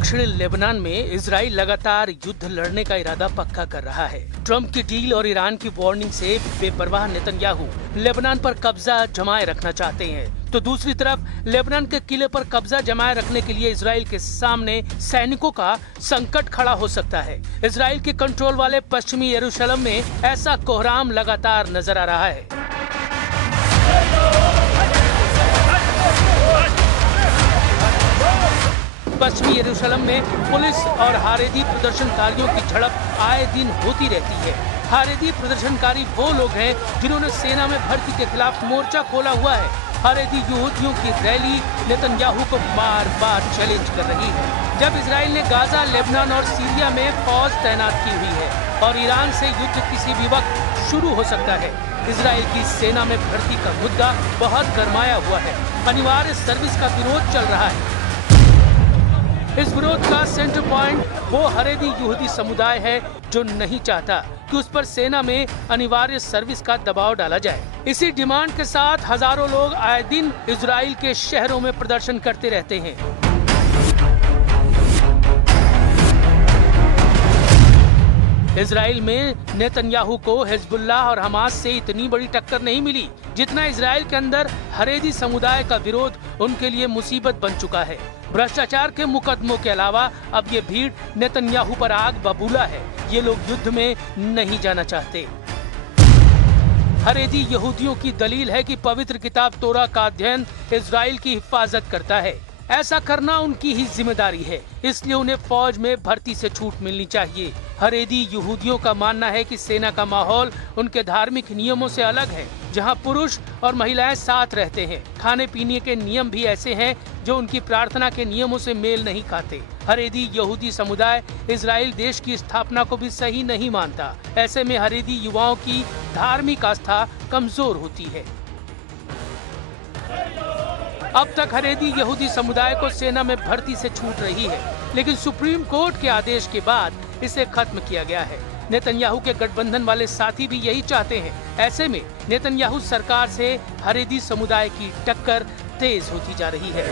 दक्षिण लेबनान में इजराइल लगातार युद्ध लड़ने का इरादा पक्का कर रहा है। ट्रंप की डील और ईरान की वार्निंग से बेपरवाह नेतन्याहू लेबनान पर कब्जा जमाए रखना चाहते हैं, तो दूसरी तरफ लेबनान के किले पर कब्जा जमाए रखने के लिए इजराइल के सामने सैनिकों का संकट खड़ा हो सकता है। इजराइल के कंट्रोल वाले पश्चिमी यरूशलेम में ऐसा कोहराम लगातार नजर आ रहा है। पश्चिमी यरूशलेम में पुलिस और हारेदी प्रदर्शनकारियों की झड़प आए दिन होती रहती है। हारेदी प्रदर्शनकारी वो लोग हैं जिन्होंने सेना में भर्ती के खिलाफ मोर्चा खोला हुआ है। हारेदी यहूदियों की रैली नेतन्याहू को बार बार चैलेंज कर रही है। जब इजराइल ने गाजा, लेबनान और सीरिया में फौज तैनात की हुई है और ईरान से युद्ध किसी भी वक्त शुरू हो सकता है। इजराइल की सेना में भर्ती का मुद्दा बहुत गरमाया हुआ है। अनिवार्य सर्विस का विरोध चल रहा है। इस विरोध का सेंटर पॉइंट वो हारेदी यहूदी समुदाय है जो नहीं चाहता कि उस पर सेना में अनिवार्य सर्विस का दबाव डाला जाए। इसी डिमांड के साथ हजारों लोग आए दिन इजराइल के शहरों में प्रदर्शन करते रहते हैं। इजराइल में नेतन्याहू को हिजबुल्लाह और हमास से इतनी बड़ी टक्कर नहीं मिली जितना इजराइल के अंदर हारेदी समुदाय का विरोध उनके लिए मुसीबत बन चुका है। भ्रष्टाचार के मुकदमों के अलावा अब ये भीड़ नेतन्याहू पर आग बबूला है। ये लोग युद्ध में नहीं जाना चाहते। हारेदी यहूदियों की दलील है कि पवित्र किताब तोरा का अध्ययन इजराइल की हिफाजत करता है। ऐसा करना उनकी ही जिम्मेदारी है, इसलिए उन्हें फौज में भर्ती से छूट मिलनी चाहिए। हारेदी यहूदियों का मानना है कि सेना का माहौल उनके धार्मिक नियमों से अलग है, जहां पुरुष और महिलाएं साथ रहते हैं। खाने पीने के नियम भी ऐसे हैं जो उनकी प्रार्थना के नियमों से मेल नहीं खाते। हारेदी यहूदी समुदाय इजराइल देश की स्थापना को भी सही नहीं मानता। ऐसे में हारेदी युवाओं की धार्मिक आस्था कमजोर होती है। अब तक हारेदी यहूदी समुदाय को सेना में भर्ती से छूट रही है, लेकिन सुप्रीम कोर्ट के आदेश के बाद इसे खत्म किया गया है। नेतन्याहू के गठबंधन वाले साथी भी यही चाहते हैं। ऐसे में नेतन्याहू सरकार से हारेदी समुदाय की टक्कर तेज होती जा रही है।